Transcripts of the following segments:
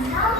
Siapa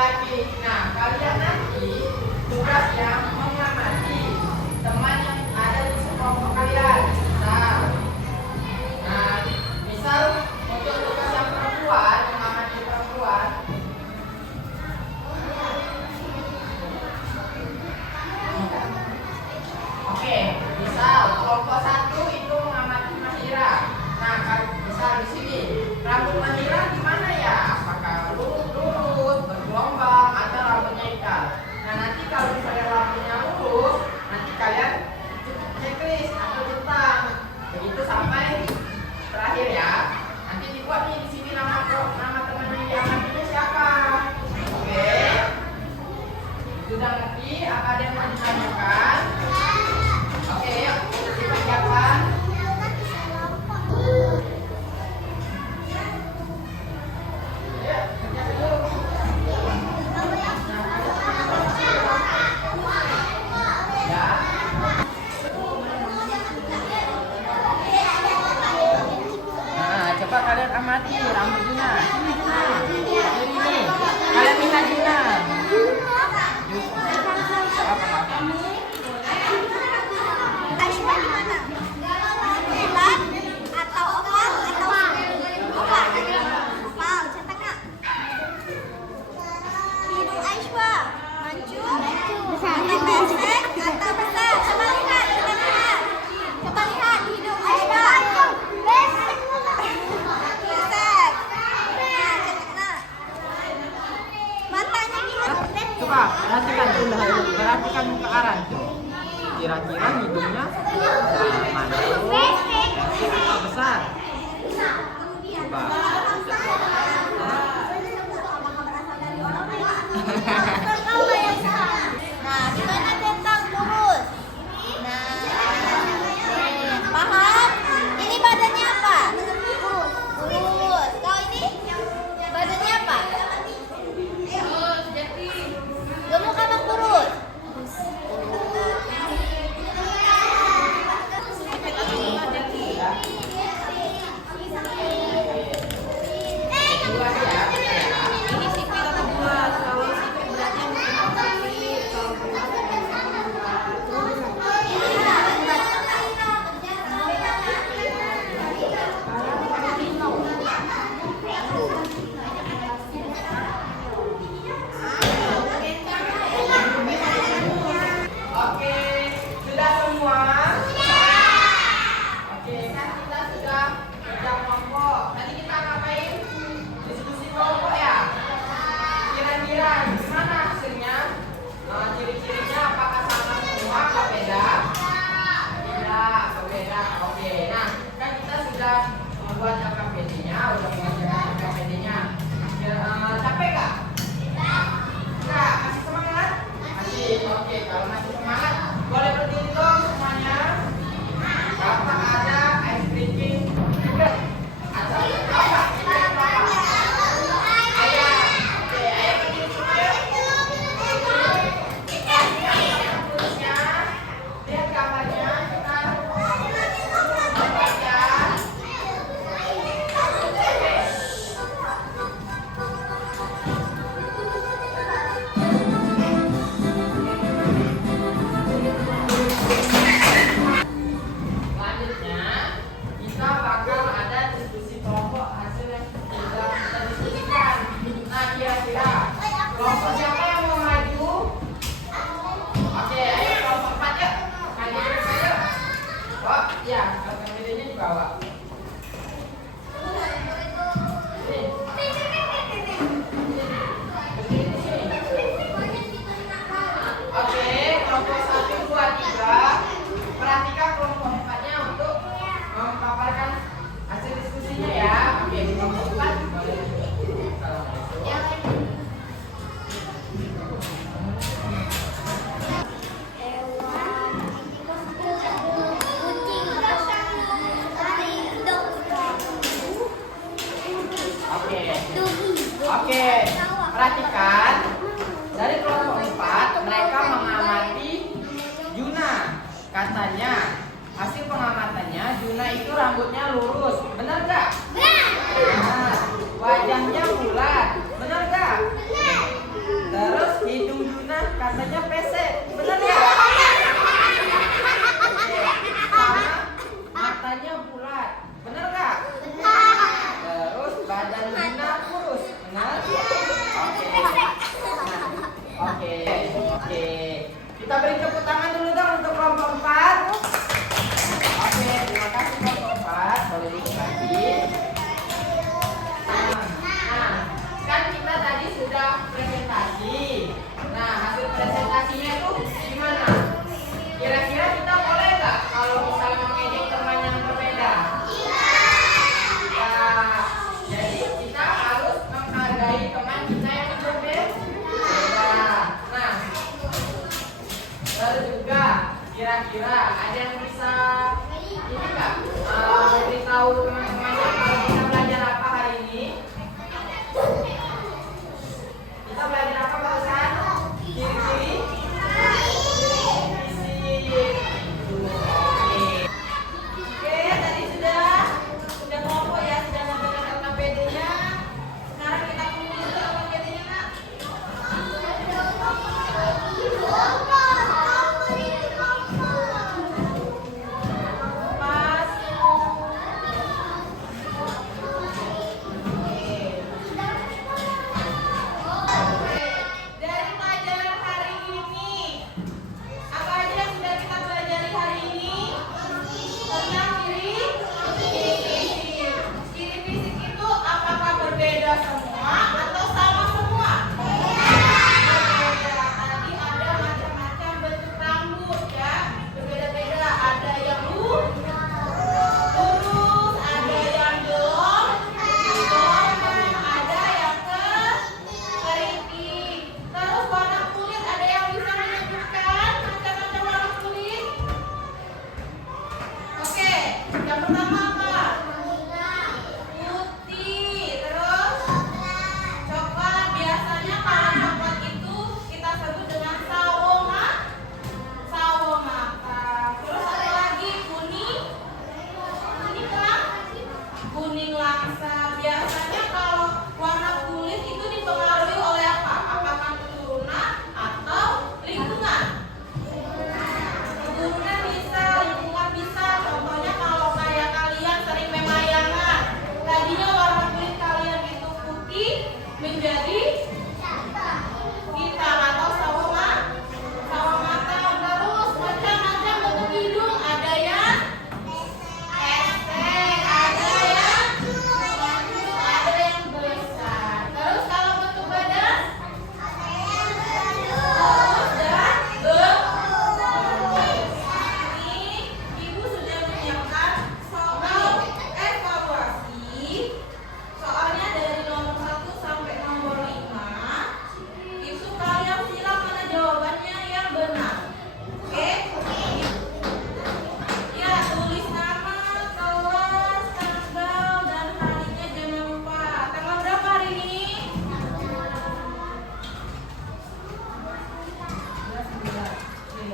laki-laki. Nah, kalian nanti tugasnya mengamati teman yang ada di sekelompok kalian. Nah, misal untuk tugas yang perempuan, mengamati perempuan. Oke, misal kelompok 1 itu mengamati Mahira. Nah, misal di sini rambut Mahira gimana ya? Apakah lurus, bergelombang, atau rambutnya ikal? Nah, nanti kalau misalnya rambutnya lurus, nanti kalian checklist atau centang. Begitu sampai terakhir ya. Nanti dibuat nih di sini nama teman yang diamatinya siapa. Oke. Sudah ngerti? Apa ada yang mau ditanyakan? Oke, yuk dipersiapkan. Coba kalian amati rambut Juna. Ini. Kalian lihat Juna. Aishwa gimana? Bulat atau oval atau oval? Oval, cetak nggak? Hidung Aishwa mancung, pendek atau besar? Coba lihat, coba lihat hidung Aishwa. Besar. Nah, cetak nggak? Matanya gimana? Coba perhatikan muka Aran. Kira-kira hidungnya mancung, atau besar? Coba. Nah, gimana tentang lurus? Nah, paham? Ini badannya apa? Lurus. Kalau ini badannya apa? Gemuk apa kurus? Ini sipit atau bulat? Kalau sipit beratnya mungkin apa sih? Kalau bulat Oke, sudah semua? Oke, kan kita sudah kerja kelompok. Nanti kita ngapain? Diskusi kelompok ya? Kira-kira gimana hasilnya? Ciri-cirinya apakah sama semua atau beda? Tidak, atau beda. Oke, nah kan kita sudah membuat KKPD-nya, udah mengajarkan KKPD-nya. Capek nggak? Enggak, masih semangat? Masih, oke. Kalau masih semangat, boleh berdiri dong semuanya. Bapak ada ice cream juga. Atau apa? Ayah. Oke, ayah berdiri semua yuk. Terusnya, lihat gambarnya. Kita lihat ya. Selanjutnya kita bakal ada diskusi kelompok hasil yang sudah kita diskusikan. Nah, kira-kira kelompok siapa yang mau maju? Oke, ayo kelompok 4 yuk. Maju terus ayo. Oh, iya, KKPD-nya dibawa. Sini. Berdiri di sini. Oke, kelompok 1, 2, 3. Perhatikan kelompok 4-nya untuk memaparkan hasil diskusinya ya. Oke, kelompok 4 boleh. Assalamualaikum. Oke. Oke, perhatikan. Dari kelompok 4, mereka mengamati Juna. Katanya, hasil pengamatannya Juna itu rambutnya lurus. Benar nggak? Benar. Nah, wajahnya bulat. Benar nggak? Benar. Kita beri tepuk tangan dulu dong untuk kelompok 4. Oke, terima kasih kelompok 4. Boleh duduk lagi. Nah, kan kita tadi sudah presentasi. Nah, hasil presentasinya itu gimana? Kira-kira kita boleh nggak kalau misalnya mengejek teman yang berbeda? Ya, jadi kita harus menghargai teman kita yang berbeda. Nah, lalu juga kira-kira ada yang bisa ini nggak beritahu teman-temannya kalau kita belajar apa hari ini? Kita belajar apa barusan? Ciri-ciri fisik. Oke, tadi sudah kelompok ya, sudah menggunakan KPD-nya. Sekarang kita kumpul dulu KPD-nya, Kak. Dari pelajaran hari ini, apa aja yang sudah kita pelajari hari ini? Tentang ciri fisik. Ciri fisik itu apakah berbeda semua atau sama semua? Berbeda. Tadi ada macam-macam bentuk rambut ya, berbeda-beda. Ada yang lurus, ada yang gelong, ada yang keriting. Terus warna kulit, ada yang bisa menyebutkan macam-macam warna kulit? Oke, yang pertama apa? Putih. Terus coklat. Biasanya kalau coklat itu kita sebut dengan sawo mata. Terus ada lagi kuning. Kuning langsa. Biasanya kalau warna kulit itu dipengaruhi oleh apa? Apakah keturunan atau lingkungan? Keturunan bisa, lingkungan bisa. Contohnya kalau kayak kalian sering memayangan, tadinya warna kulit kalian itu putih menjadi hitam atau sawo mata. Terus macam-macam bentuk hidung, ada yang estek, ada yang besar. Terus kalau bentuk badan, kurus dan gemuk. Ini Ibu sudah menyiapkan soal evaluasi. Soalnya dari nomor 1 sampai nomor 5. Itu kalian silang mana jawabannya yang benar. Oke? Ya, tulis nama, kelas, tanggal, dan harinya jangan lupa. Tanggal berapa hari ini? 11.